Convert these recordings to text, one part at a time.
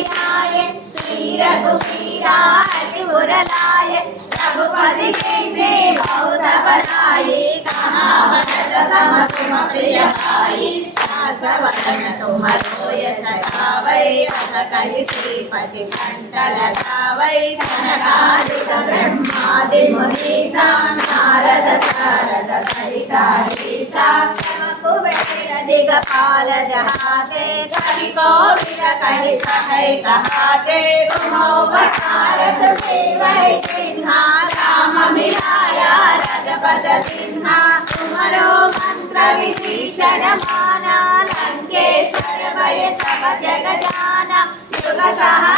முரலாயன் ஸ்ரீரகுபீராதி முரலாயன் ரகுபதி கேந்தே பௌதவனாயே காமவரத தமசும பிரியமாயே சாசவதன துமரோய சகாவை ரத கவி ஸ்ரீபதி கண்டல காவை கனகாலிக பிரம்மாதி முனீசா நாரத சாரத சரிதா ஈசா சமகுவே दिगपाल जहाते कवि कोविद कहि सकै कहाते तुमो उपकारत सेवै सिन्हा राम मिलाया रजपद सिन्हा तुमरो मंत्र विभीषण माना लंकेश्वर भय सब जग जाना युग सहस्र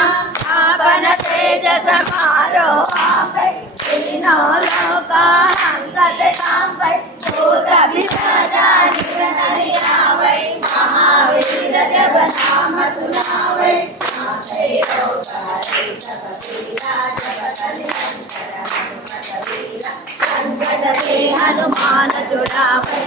తేజస మారో హనుమాన చుడావై